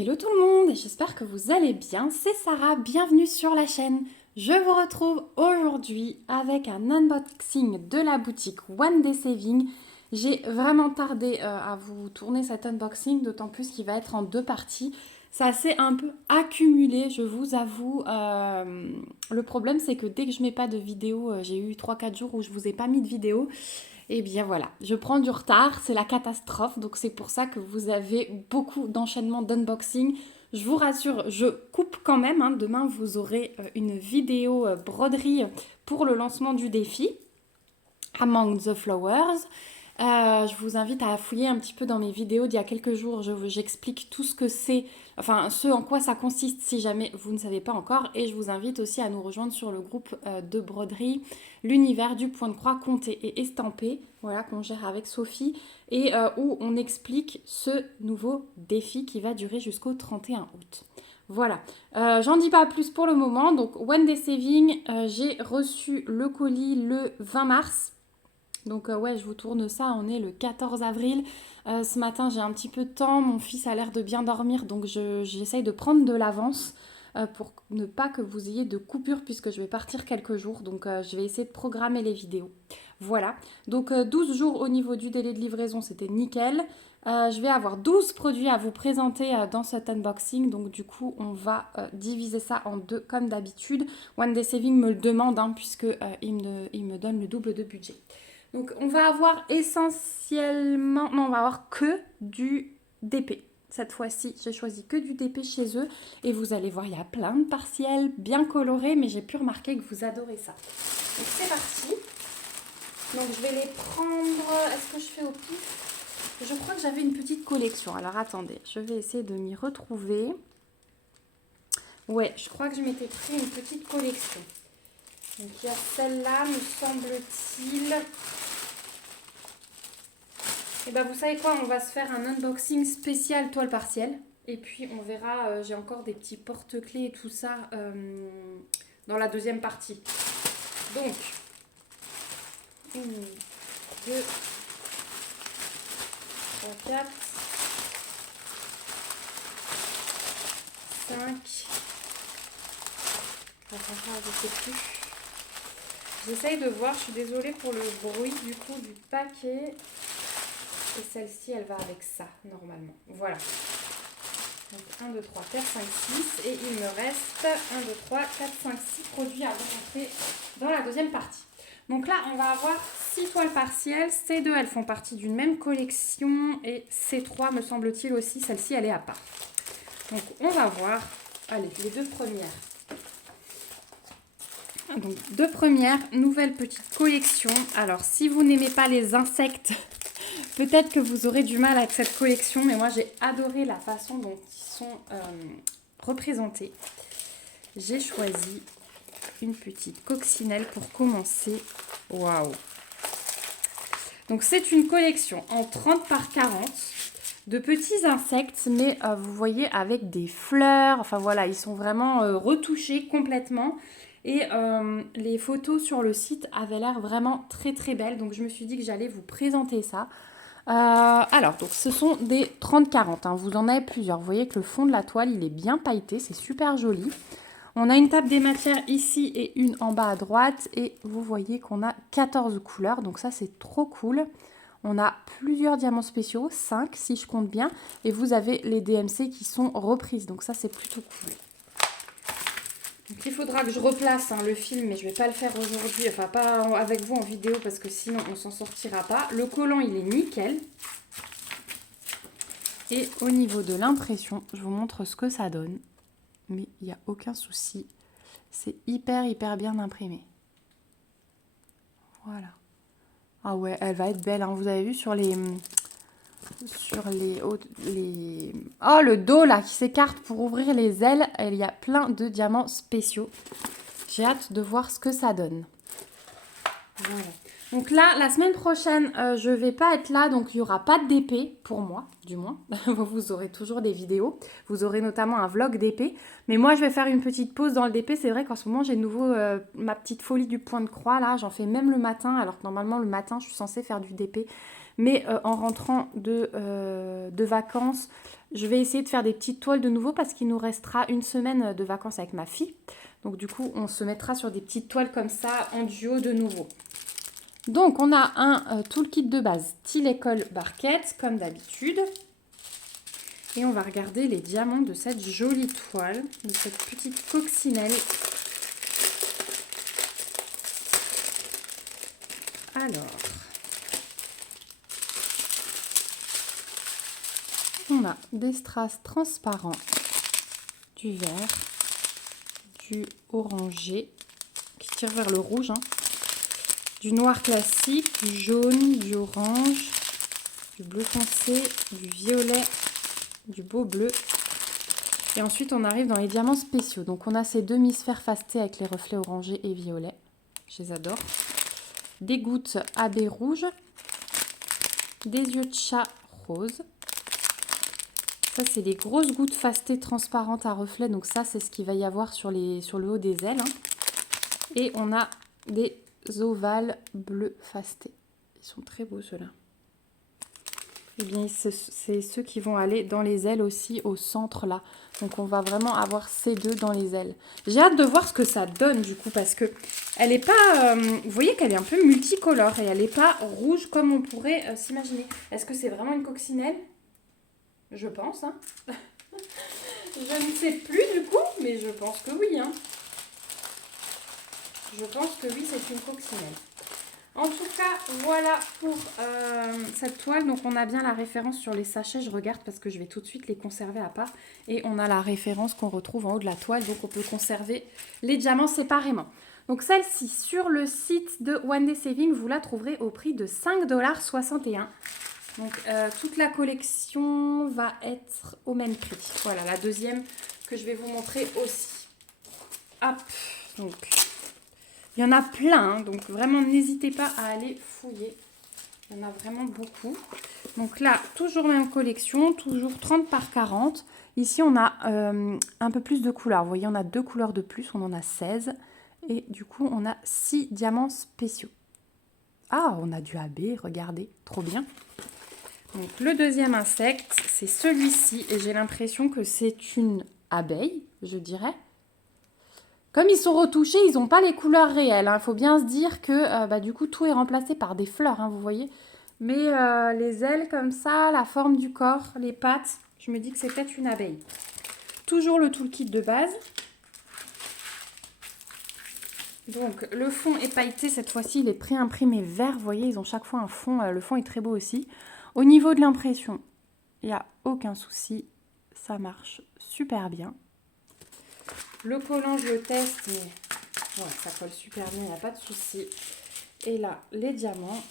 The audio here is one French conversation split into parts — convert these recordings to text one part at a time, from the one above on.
Hello tout le monde, et j'espère que vous allez bien. C'est Sarah, bienvenue sur la chaîne. Je vous retrouve aujourd'hui avec un unboxing de la boutique One Day Saving. J'ai vraiment tardé à vous tourner cet unboxing, d'autant plus qu'il va être en deux parties. Ça s'est un peu accumulé, je vous avoue. Le problème, c'est que dès que je mets pas de vidéo, j'ai eu 3-4 jours où je vous ai pas mis de vidéo. Et bien voilà, je prends du retard, c'est la catastrophe, donc c'est pour ça que vous avez beaucoup d'enchaînements d'unboxing. Je vous rassure, je coupe quand même, hein. Demain vous aurez une vidéo broderie pour le lancement du défi Among the Flowers. Je vous invite à fouiller un petit peu dans mes vidéos d'il y a quelques jours. J'explique tout ce que c'est, enfin ce en quoi ça consiste si jamais vous ne savez pas encore. Et je vous invite aussi à nous rejoindre sur le groupe de broderie, l'univers du point de croix compté et estampé, voilà, qu'on gère avec Sophie, et où on explique ce nouveau défi qui va durer jusqu'au 31 août. Voilà, j'en dis pas plus pour le moment. Donc One Day Saving, j'ai reçu le colis le 20 mars. Donc ouais, je vous tourne ça, on est le 14 avril. Ce matin, j'ai un petit peu de temps, mon fils a l'air de bien dormir, donc j'essaye de prendre de l'avance pour ne pas que vous ayez de coupure puisque je vais partir quelques jours. Donc je vais essayer de programmer les vidéos. Voilà, donc 12 jours au niveau du délai de livraison, c'était nickel. Je vais avoir 12 produits à vous présenter dans cet unboxing, donc du coup on va diviser ça en deux comme d'habitude. One Day Saving me le demande puisque il me donne le double de budget. Donc on va avoir essentiellement, non on va avoir que du DP. Cette fois-ci j'ai choisi que du DP chez eux et vous allez voir il y a plein de partiels bien colorés mais j'ai pu remarquer que vous adorez ça. Donc c'est parti. Donc je vais les prendre, est-ce que je fais au pif? Je crois que j'avais une petite collection, alors attendez, je vais essayer de m'y retrouver. Ouais, je crois que je m'étais pris une petite collection. Donc il y a celle-là, me semble-t-il. Et bah vous savez quoi, on va se faire un unboxing spécial toile partielle. Et puis on verra, j'ai encore des petits porte-clés et tout ça dans la deuxième partie. Donc, 1, 2, 3, 4, 5. Je sais plus. J'essaye de voir, je suis désolée pour le bruit du coup du paquet. Et celle-ci, elle va avec ça, normalement. Voilà. Donc 1, 2, 3, 4, 5, 6. Et il me reste 1, 2, 3, 4, 5, 6 produits à rentrer dans la deuxième partie. Donc là, on va avoir 6 toiles partielles. Ces deux, elles font partie d'une même collection. Et ces 3, me semble-t-il aussi, celle-ci, elle est à part. Donc on va voir, allez, les deux premières. Donc deux premières, nouvelle petite collection. Alors si vous n'aimez pas les insectes, peut-être que vous aurez du mal avec cette collection, mais moi j'ai adoré la façon dont ils sont représentés. J'ai choisi une petite coccinelle pour commencer. Waouh! Donc c'est une collection en 30 par 40 de petits insectes, mais vous voyez avec des fleurs. Enfin voilà, ils sont vraiment retouchés complètement. Et les photos sur le site avaient l'air vraiment très très belles. Donc je me suis dit que j'allais vous présenter ça. Alors, donc ce sont des 30-40, hein. Vous en avez plusieurs. Vous voyez que le fond de la toile, il est bien pailleté. C'est super joli. On a une table des matières ici et une en bas à droite. Et vous voyez qu'on a 14 couleurs. Donc ça, c'est trop cool. On a plusieurs diamants spéciaux, 5 si je compte bien. Et vous avez les DMC qui sont reprises. Donc ça, c'est plutôt cool. Donc il faudra que je replace le film, mais je ne vais pas le faire aujourd'hui, enfin pas avec vous en vidéo parce que sinon on s'en sortira pas. Le collant il est nickel. Et au niveau de l'impression, je vous montre ce que ça donne. Mais il n'y a aucun souci. C'est hyper bien imprimé. Voilà. Ah ouais, elle va être belle, hein. Vous avez vu sur les... Oh, le dos là qui s'écarte pour ouvrir les ailes, il y a plein de diamants spéciaux. J'ai hâte de voir ce que ça donne. Voilà. Donc là, la semaine prochaine, je vais pas être là, donc il n'y aura pas de DP pour moi, du moins. Vous aurez toujours des vidéos. Vous aurez notamment un vlog DP. Mais moi, je vais faire une petite pause dans le DP. C'est vrai qu'en ce moment, j'ai de nouveau ma petite folie du point de croix. Là, j'en fais même le matin, alors que normalement, le matin, je suis censée faire du DP. Mais en rentrant de vacances, je vais essayer de faire des petites toiles de nouveau parce qu'il nous restera une semaine de vacances avec ma fille. Donc du coup, on se mettra sur des petites toiles comme ça en duo de nouveau. Donc on a un toolkit de base Style École Barquette comme d'habitude. Et on va regarder les diamants de cette jolie toile, de cette petite coccinelle. Alors, on a des strass transparents, du vert, du orangé qui tire vers le rouge, hein, du noir classique, du jaune, du orange, du bleu foncé, du violet, du beau bleu. Et ensuite, on arrive dans les diamants spéciaux. Donc, on a ces demi-sphères fastées avec les reflets orangés et violets. Je les adore. Des gouttes AB rouge, des yeux de chat rose. Ça, c'est des grosses gouttes fastées transparentes à reflets. Donc ça, c'est ce qu'il va y avoir sur le haut des ailes. Hein. Et on a des ovales bleus fastés. Ils sont très beaux, ceux-là. Et bien, c'est ceux qui vont aller dans les ailes aussi, au centre, là. Donc, on va vraiment avoir ces deux dans les ailes. J'ai hâte de voir ce que ça donne, du coup, parce que elle n'est pas... vous voyez qu'elle est un peu multicolore et elle n'est pas rouge comme on pourrait s'imaginer. Est-ce que c'est vraiment une coccinelle? Je pense, hein. Je ne sais plus, du coup, mais je pense que oui, hein. Je pense que oui, c'est une coccinelle. En tout cas, voilà pour cette toile. Donc, on a bien la référence sur les sachets. Je regarde parce que je vais tout de suite les conserver à part. Et on a la référence qu'on retrouve en haut de la toile. Donc, on peut conserver les diamants séparément. Donc, celle-ci, sur le site de One Day Saving, vous la trouverez au prix de 5,61 $. Donc, toute la collection va être au même prix. Voilà, la deuxième que je vais vous montrer aussi. Hop, donc... il y en a plein, hein, donc vraiment n'hésitez pas à aller fouiller. Il y en a vraiment beaucoup. Donc là, toujours même collection, toujours 30 par 40. Ici, on a un peu plus de couleurs. Vous voyez, on a 2 couleurs de plus, on en a 16. Et du coup, on a 6 diamants spéciaux. Ah, on a du AB, regardez, trop bien. Donc le deuxième insecte, c'est celui-ci. Et j'ai l'impression que c'est une abeille, je dirais. Comme ils sont retouchés, ils n'ont pas les couleurs réelles. Il faut bien se dire que du coup, tout est remplacé par des fleurs, hein, vous voyez. Mais les ailes comme ça, la forme du corps, les pattes, je me dis que c'est peut-être une abeille. Toujours le toolkit de base. Donc, le fond est pailleté. Cette fois-ci, il est pré-imprimé vert. Vous voyez, ils ont chaque fois un fond. Le fond est très beau aussi. Au niveau de l'impression, il n'y a aucun souci. Ça marche super bien. Le collant, je le teste, mais ouais, ça colle super bien, il n'y a pas de souci. Et là, les diamants.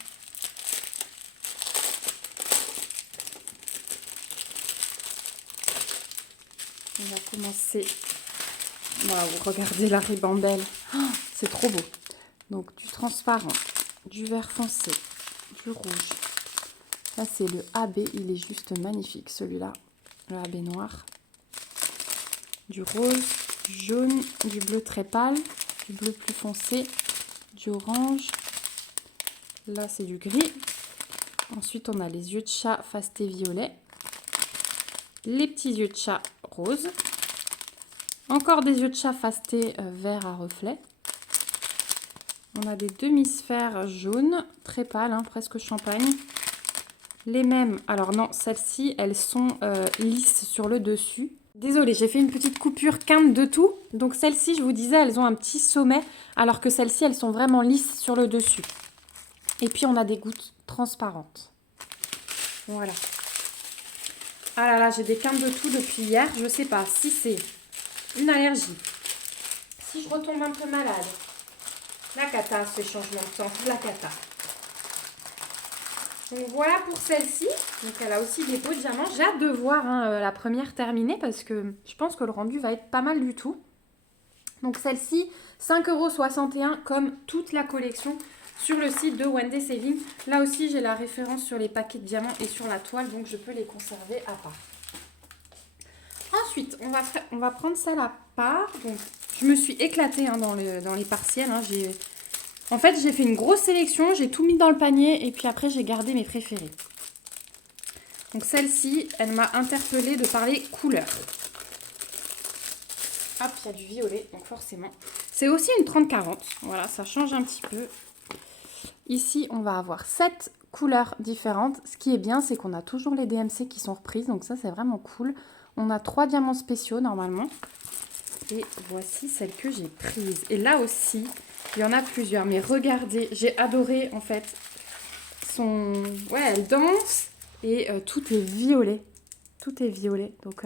On va commencer. Waouh, regardez la ribambelle. Oh, c'est trop beau. Donc, du transparent, du vert foncé, du rouge. Là, c'est le AB, il est juste magnifique, celui-là. Le AB noir. Du rose. Du jaune, du bleu très pâle, du bleu plus foncé, du orange. Là, c'est du gris. Ensuite, on a les yeux de chat fastés violet. Les petits yeux de chat rose. Encore des yeux de chat fastés vert à reflets. On a des demi-sphères jaunes, très pâles, hein, presque champagne. Les mêmes, alors non, celles-ci, elles sont lisses sur le dessus. Désolée, j'ai fait une petite coupure quinte de tout. Donc celles-ci, je vous disais, elles ont un petit sommet, alors que celles-ci, elles sont vraiment lisses sur le dessus. Et puis, on a des gouttes transparentes. Voilà. Ah là là, j'ai des quintes de tout depuis hier. Je ne sais pas si c'est une allergie, si je retombe un peu malade. La cata, ces changements de temps, la cata. Donc voilà pour celle-ci. Donc elle a aussi des beaux diamants. J'ai hâte de voir la première terminée parce que je pense que le rendu va être pas mal du tout. Donc celle-ci, 5,61 € comme toute la collection sur le site de One Day Saving. Là aussi, j'ai la référence sur les paquets de diamants et sur la toile, donc je peux les conserver à part. Ensuite, on va prendre celle à part. Donc, je me suis éclatée dans les partiels. Hein. En fait, j'ai fait une grosse sélection, j'ai tout mis dans le panier et puis après, j'ai gardé mes préférés. Donc celle-ci, elle m'a interpellée de parler couleur. Hop, il y a du violet, donc forcément. C'est aussi une 30-40. Voilà, ça change un petit peu. Ici, on va avoir 7 couleurs différentes. Ce qui est bien, c'est qu'on a toujours les DMC qui sont reprises. Donc ça, c'est vraiment cool. On a 3 diamants spéciaux normalement. Et voici celle que j'ai prise. Et là aussi, il y en a plusieurs. Mais regardez, j'ai adoré en fait son... Ouais, elle danse et tout est violet. Tout est violet. Donc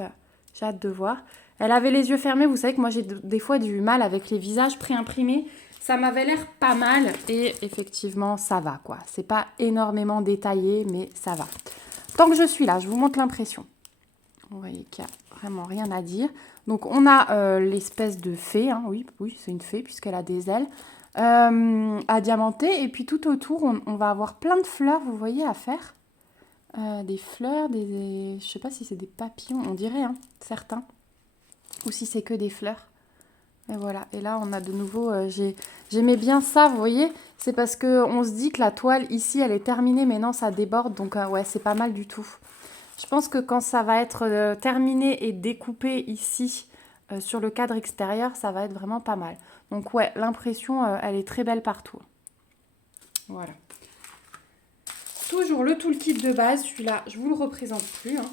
j'ai hâte de voir. Elle avait les yeux fermés. Vous savez que moi, j'ai des fois du mal avec les visages pré-imprimés. Ça m'avait l'air pas mal et effectivement, ça va quoi. C'est pas énormément détaillé, mais ça va. Tant que je suis là, je vous montre l'impression. Vous voyez qu'il n'y a vraiment rien à dire. Donc, on a l'espèce de fée. Hein. Oui, c'est une fée puisqu'elle a des ailes. À diamanter. Et puis, tout autour, on va avoir plein de fleurs, vous voyez, à faire. Des fleurs, je ne sais pas si c'est des papillons, on dirait, hein, certains. Ou si c'est que des fleurs. Et voilà, et là on a de nouveau, j'aimais bien ça, vous voyez, c'est parce qu'on se dit que la toile ici elle est terminée, mais non ça déborde, donc ouais c'est pas mal du tout. Je pense que quand ça va être terminé et découpé ici sur le cadre extérieur, ça va être vraiment pas mal. Donc ouais, l'impression elle est très belle partout. Voilà. Toujours le toolkit de base, celui-là je vous le représente plus. Hein.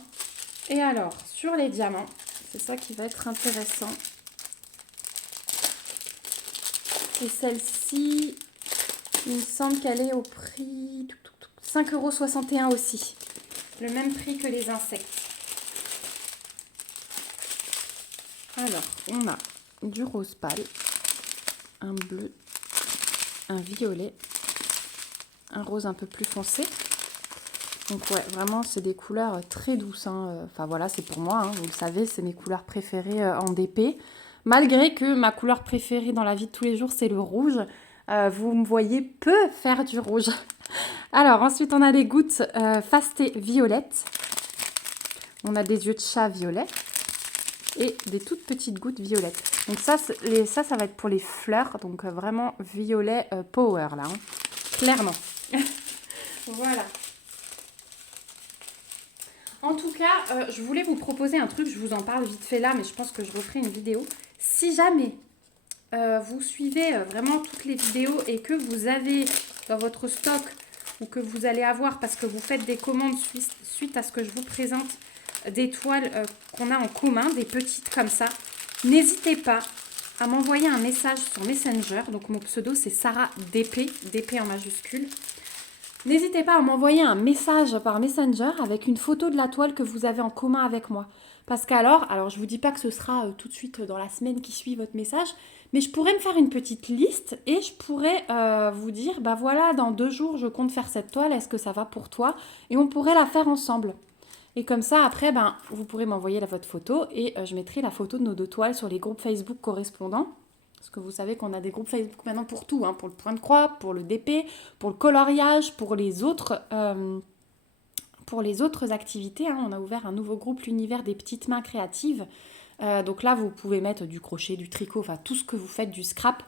Et alors, sur les diamants, c'est ça qui va être intéressant. Et celle-ci, il me semble qu'elle est au prix 5,61 € aussi. Le même prix que les insectes. Alors, on a du rose pâle, un bleu, un violet, un rose un peu plus foncé. Donc ouais, vraiment, c'est des couleurs très douces. Hein. Enfin voilà, c'est pour moi, hein. Vous le savez, c'est mes couleurs préférées en DP. Malgré que ma couleur préférée dans la vie de tous les jours, c'est le rouge. Vous me voyez peu faire du rouge. Alors, ensuite, on a les gouttes fastées violettes. On a des yeux de chat violets et des toutes petites gouttes violettes. Donc ça va être pour les fleurs. Donc vraiment violet power là. Hein. Clairement. Voilà. En tout cas, je voulais vous proposer un truc. Je vous en parle vite fait là, mais je pense que je referai une vidéo. Si jamais vous suivez vraiment toutes les vidéos et que vous avez dans votre stock ou que vous allez avoir parce que vous faites des commandes suite à ce que je vous présente, des toiles qu'on a en commun, des petites comme ça, n'hésitez pas à m'envoyer un message sur Messenger. Donc mon pseudo c'est Sarah DP, DP en majuscule. N'hésitez pas à m'envoyer un message par Messenger avec une photo de la toile que vous avez en commun avec moi. Parce qu'alors, je ne vous dis pas que ce sera tout de suite dans la semaine qui suit votre message, mais je pourrais me faire une petite liste et je pourrais vous dire, bah voilà, dans 2 jours, je compte faire cette toile, est-ce que ça va pour toi? Et on pourrait la faire ensemble. Et comme ça, après, vous pourrez m'envoyer votre photo et je mettrai la photo de nos 2 toiles sur les groupes Facebook correspondants. Parce que vous savez qu'on a des groupes Facebook maintenant pour tout, hein, pour le point de croix, pour le DP, pour le coloriage, pour les autres activités. Hein. On a ouvert un nouveau groupe, l'univers des petites mains créatives. Donc là, vous pouvez mettre du crochet, du tricot, enfin tout ce que vous faites, du scrap.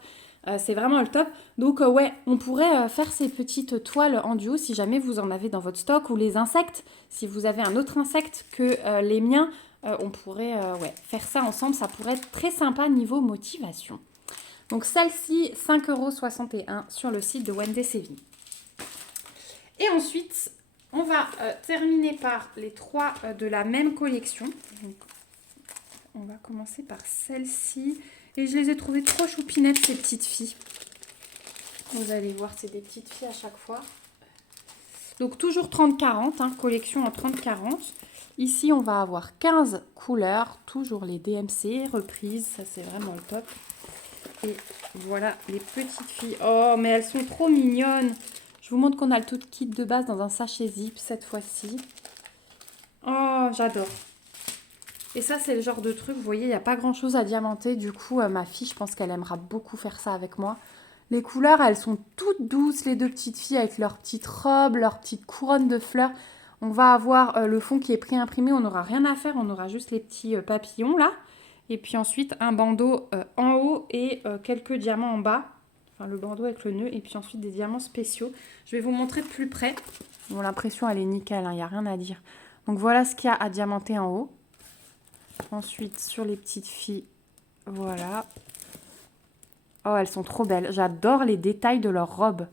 C'est vraiment le top. Donc ouais, on pourrait faire ces petites toiles en duo si jamais vous en avez dans votre stock. Ou les insectes, si vous avez un autre insecte que les miens, on pourrait faire ça ensemble. Ça pourrait être très sympa niveau motivation. Donc celle-ci, 5,61 € sur le site de Wendy Saving. Et ensuite, on va terminer par les 3 de la même collection. Donc, on va commencer par celle-ci. Et je les ai trouvées trop choupinettes, ces petites filles. Vous allez voir, c'est des petites filles à chaque fois. Donc toujours 30-40, hein, collection en 30-40. Ici, on va avoir 15 couleurs, toujours les DMC reprises. Ça, c'est vraiment le top. Et voilà les petites filles. Oh, mais elles sont trop mignonnes. Je vous montre qu'on a le tout kit de base dans un sachet zip cette fois-ci. Oh, j'adore. Et ça, c'est le genre de truc, vous voyez, il n'y a pas grand-chose à diamanter. Du coup, ma fille, je pense qu'elle aimera beaucoup faire ça avec moi. Les couleurs, elles sont toutes douces, les 2 petites filles, avec leurs petites robes, leurs petites couronnes de fleurs. On va avoir le fond qui est pré-imprimé, on n'aura rien à faire, on aura juste les petits papillons, là. Et puis ensuite, un bandeau en haut et quelques diamants en bas. enfin le bandeau avec le nœud, et puis ensuite des diamants spéciaux. Je vais vous montrer de plus près. Bon, l'impression elle est nickel, il n'y a rien à dire. Donc voilà ce qu'il y a à diamanter en haut. Ensuite sur les petites filles, voilà. Oh, elles sont trop belles. J'adore les détails de leurs robes.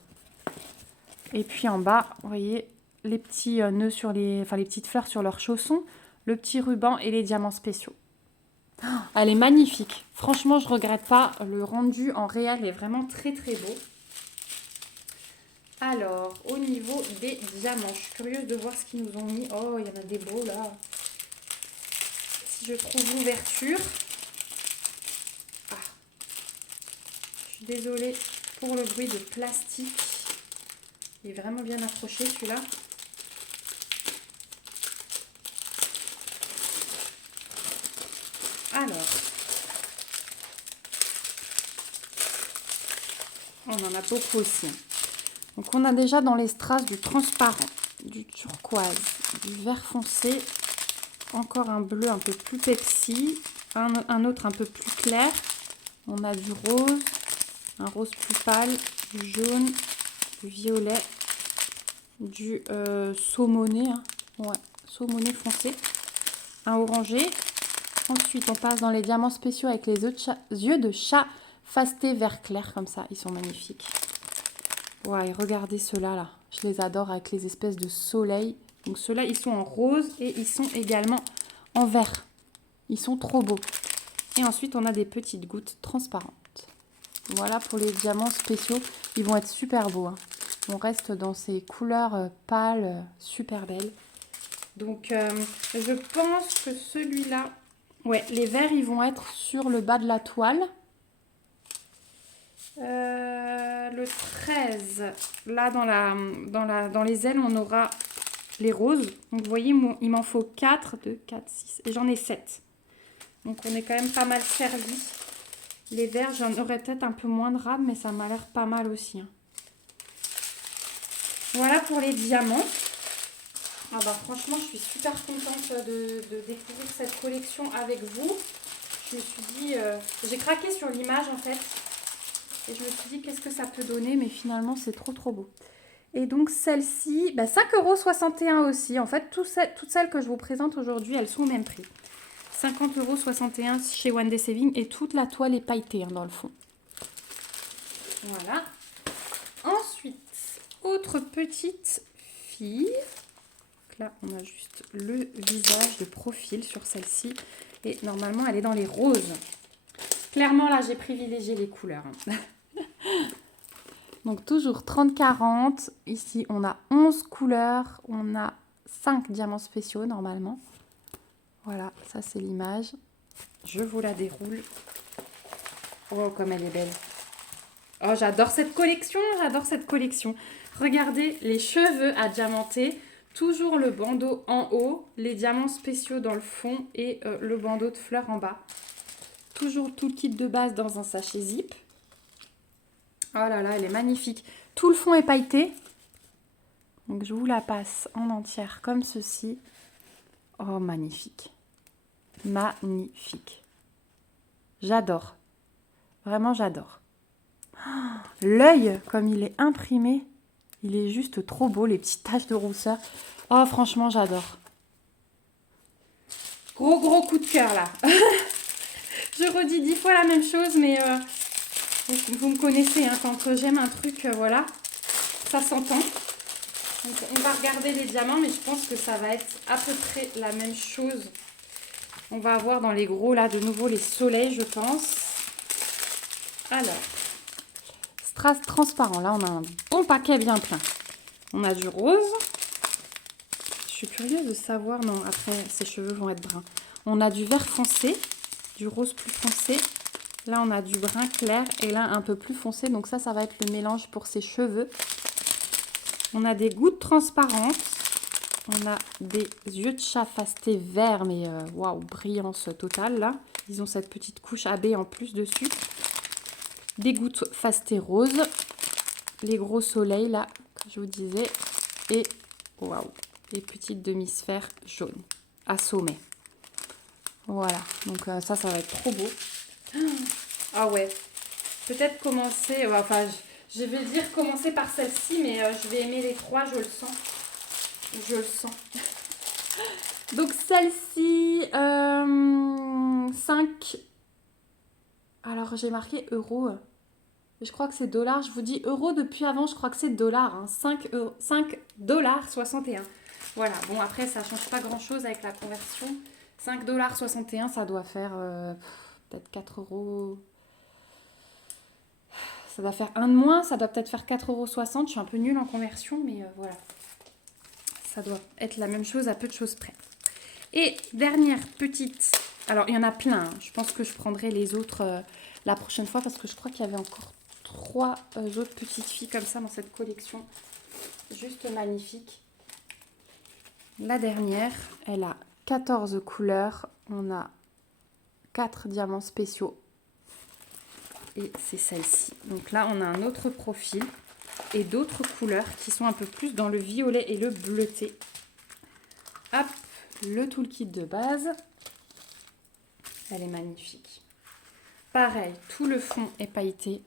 Et puis en bas, vous voyez, les petits nœuds sur les... Enfin, les petites fleurs sur leurs chaussons, le petit ruban et les diamants spéciaux. Oh, elle est magnifique. Franchement, je regrette pas. Le rendu en réel est vraiment très très beau. Alors, au niveau des diamants, je suis curieuse de voir ce qu'ils nous ont mis. Oh, il y en a des beaux là. Si je trouve l'ouverture. Ah. Je suis désolée pour le bruit de plastique. Il est vraiment bien accroché celui-là. Alors, on en a beaucoup aussi. Donc on a déjà dans les strass du transparent, du turquoise, du vert foncé, encore un bleu un peu plus Pepsi, un autre un peu plus clair. On a du rose, un rose plus pâle, du jaune, du violet, du saumoné, hein. Ouais, saumoné foncé, un orangé. Ensuite, on passe dans les diamants spéciaux avec les yeux de chat fastés vert clair comme ça. Ils sont magnifiques. Ouais, regardez ceux-là, là. Je les adore avec les espèces de soleil. Donc ceux-là, ils sont en rose et ils sont également en vert. Ils sont trop beaux. Et ensuite, on a des petites gouttes transparentes. Voilà pour les diamants spéciaux. Ils vont être super beaux, hein. On reste dans ces couleurs pâles, super belles. Donc, je pense que celui-là... Ouais, les verts, ils vont être sur le bas de la toile. Le 13, là, dans les ailes, on aura les roses. Donc, vous voyez, il m'en faut 4, 2, 4, 6. Et j'en ai 7. Donc, on est quand même pas mal servi. Les verts, j'en aurais peut-être un peu moins de rame, mais ça m'a l'air pas mal aussi, hein. Voilà pour les diamants. Ah bah franchement, je suis super contente de découvrir cette collection avec vous. Je me suis dit, j'ai craqué sur l'image en fait. Et je me suis dit, qu'est-ce que ça peut donner? Mais finalement, c'est trop trop beau. Et donc celle-ci, bah 5,61 € aussi. En fait, toutes celles que je vous présente aujourd'hui, elles sont au même prix. 50,61 € chez One Day Saving. Et toute la toile est pailletée, hein, dans le fond. Voilà. Ensuite, autre petite fille. Là, on a juste le visage de profil sur celle-ci. Et normalement, elle est dans les roses. Clairement, là, j'ai privilégié les couleurs. Donc, toujours 30-40. Ici, on a 11 couleurs. On a 5 diamants spéciaux, normalement. Voilà, ça, c'est l'image. Je vous la déroule. Oh, comme elle est belle. Oh, j'adore cette collection. J'adore cette collection. Regardez les cheveux à diamanter. Toujours le bandeau en haut, les diamants spéciaux dans le fond et le bandeau de fleurs en bas. Toujours tout le kit de base dans un sachet zip. Oh là là, elle est magnifique. Tout le fond est pailleté. Donc je vous la passe en entière comme ceci. Oh, magnifique. Magnifique. J'adore. Vraiment, j'adore. Oh, l'œil, comme il est imprimé, il est juste trop beau, les petites taches de rousseur. Oh, franchement, j'adore. Gros coup de cœur, là. Je redis 10 fois la même chose, mais vous me connaissez, hein, quand j'aime un truc, voilà, ça s'entend. Donc, on va regarder les diamants, mais je pense que ça va être à peu près la même chose. On va avoir dans les gros, là, de nouveau, les soleils, je pense. Alors, strass transparent. Là, on a un bon paquet bien plein. On a du rose. Je suis curieuse de savoir. Non, après, ses cheveux vont être bruns. On a du vert foncé, du rose plus foncé. Là, on a du brun clair et là, un peu plus foncé. Donc ça va être le mélange pour ses cheveux. On a des gouttes transparentes. On a des yeux de chat fastés verts, mais waouh, brillance totale, là. Ils ont cette petite couche AB en plus dessus. Des gouttes fastées roses. Les gros soleils, là, que je vous disais. Et waouh, les petites demi-sphères jaunes à sommet. Voilà, donc ça va être trop beau. Ah ouais, peut-être commencer, enfin, je vais dire commencer par celle-ci, mais je vais aimer les trois, je le sens. Je le sens. Donc celle-ci, 5. Alors j'ai marqué euros. Je crois que c'est dollars. Je vous dis euros depuis avant, je crois que c'est dollars. Hein. 5 dollars 61. Voilà, bon après ça change pas grand chose avec la conversion. 5 dollars 61, ça doit faire peut-être 4 euros. Ça doit faire un de moins, ça doit peut-être faire 4,60 €. Je suis un peu nulle en conversion, mais voilà. Ça doit être la même chose à peu de choses près. Et dernière petite... Alors, il y en a plein. Hein. Je pense que je prendrai les autres la prochaine fois parce que je crois qu'il y avait encore 3 autres petites filles comme ça dans cette collection. Juste magnifique. La dernière, elle a 14 couleurs. On a 4 diamants spéciaux. Et c'est celle-ci. Donc là, on a un autre profil et d'autres couleurs qui sont un peu plus dans le violet et le bleuté. Hop, le toolkit de base. Elle est magnifique. Pareil, tout le fond est pailleté.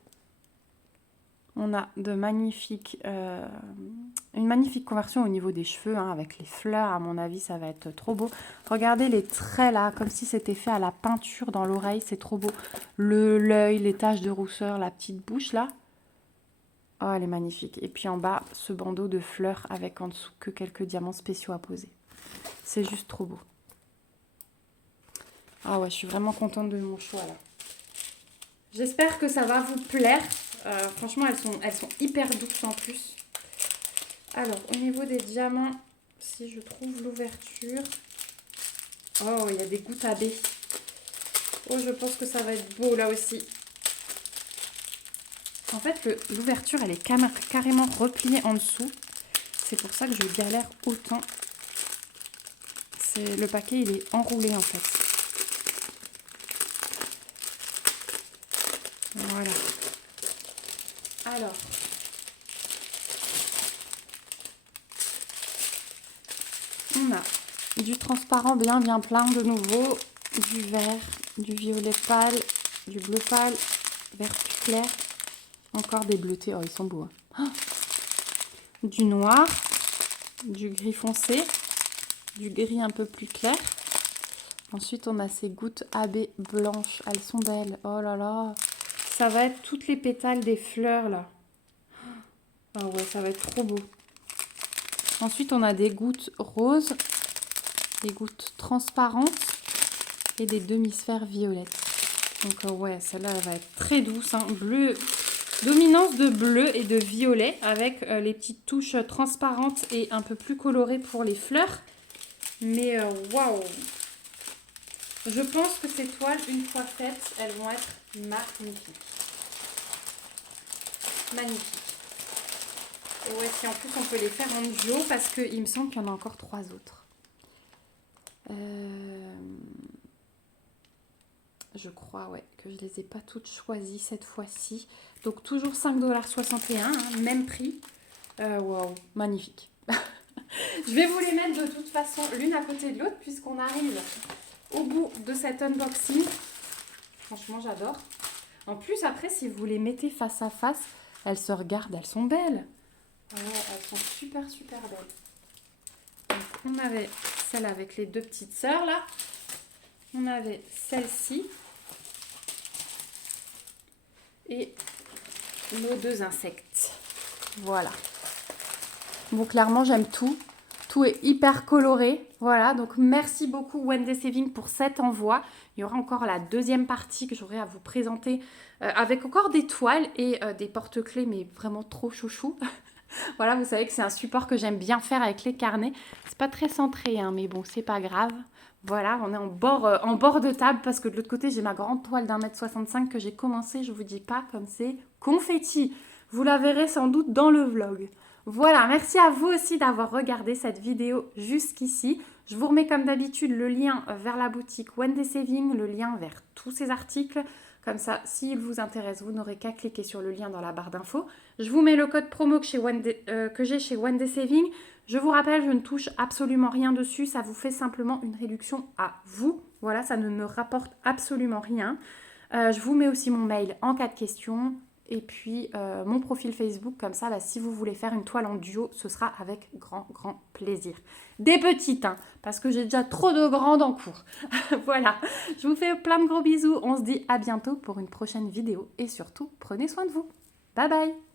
On a de magnifiques, une magnifique conversion au niveau des cheveux, hein, avec les fleurs. À mon avis, ça va être trop beau. Regardez les traits là, comme si c'était fait à la peinture dans l'oreille. C'est trop beau. L'œil, les taches de rousseur, la petite bouche là. Oh, elle est magnifique. Et puis en bas, ce bandeau de fleurs avec en dessous que quelques diamants spéciaux à poser. C'est juste trop beau. Ah ouais, je suis vraiment contente de mon choix là. J'espère que ça va vous plaire. Franchement, elles sont hyper douces en plus. Alors, au niveau des diamants, si je trouve l'ouverture... Oh, il y a des gouttes à baie. Oh, je pense que ça va être beau là aussi. En fait, l'ouverture, elle est carrément repliée en dessous. C'est pour ça que je galère autant. Le paquet, il est enroulé en fait. Voilà. Alors, on a du transparent bien plein de nouveau, du vert, du violet pâle, du bleu pâle, vert plus clair, encore des bleutés, oh ils sont beaux. Hein. Du noir, du gris foncé, du gris un peu plus clair. Ensuite on a ces gouttes à baie blanches, elles sont belles, oh là là. Ça va être toutes les pétales des fleurs là. Ah ouais, ça va être trop beau. Ensuite, on a des gouttes roses, des gouttes transparentes et des demi-sphères violettes. Donc ouais, celle-là, elle va être très douce. Hein. Bleu, dominance de bleu et de violet avec les petites touches transparentes et un peu plus colorées pour les fleurs. Mais waouh! Je pense que ces toiles, une fois faites, elles vont être magnifiques. Magnifiques. Et ouais, si en plus on peut les faire en duo parce qu'il me semble qu'il y en a encore 3 autres. Je crois ouais, que je ne les ai pas toutes choisies cette fois-ci. Donc toujours 5,61 $, hein, même prix. Waouh, magnifique. Je vais vous les mettre de toute façon l'une à côté de l'autre puisqu'on arrive au bout de cet unboxing. Franchement, j'adore. En plus, après, si vous les mettez face à face, elles se regardent, elles sont belles. Ouais, elles sont super belles. Donc, on avait celle avec les 2 petites sœurs là. On avait celle-ci. Et nos 2 insectes. Voilà. Bon, clairement, j'aime tout. Tout est hyper coloré. Voilà, donc merci beaucoup Wendy Saving pour cet envoi. Il y aura encore la deuxième partie que j'aurai à vous présenter avec encore des toiles et des porte-clés, mais vraiment trop chouchou. Voilà, vous savez que c'est un support que j'aime bien faire avec les carnets. C'est pas très centré, hein, mais bon, c'est pas grave. Voilà, on est en bord de table parce que de l'autre côté, j'ai ma grande toile d'1,65 m que j'ai commencé, je vous dis pas, comme c'est confetti. Vous la verrez sans doute dans le vlog. Voilà, merci à vous aussi d'avoir regardé cette vidéo jusqu'ici. Je vous remets comme d'habitude le lien vers la boutique Wendy Saving, le lien vers tous ces articles. Comme ça, s'il vous intéresse, vous n'aurez qu'à cliquer sur le lien dans la barre d'infos. Je vous mets le code promo que j'ai chez Wendy Saving. Je vous rappelle, je ne touche absolument rien dessus. Ça vous fait simplement une réduction à vous. Voilà, ça ne me rapporte absolument rien. Je vous mets aussi mon mail en cas de questions. Et puis mon profil Facebook, comme ça, si vous voulez faire une toile en duo, ce sera avec grand, grand plaisir. Des petites, hein, parce que j'ai déjà trop de grandes en cours. Voilà, je vous fais plein de gros bisous. On se dit à bientôt pour une prochaine vidéo. Et surtout, prenez soin de vous. Bye bye!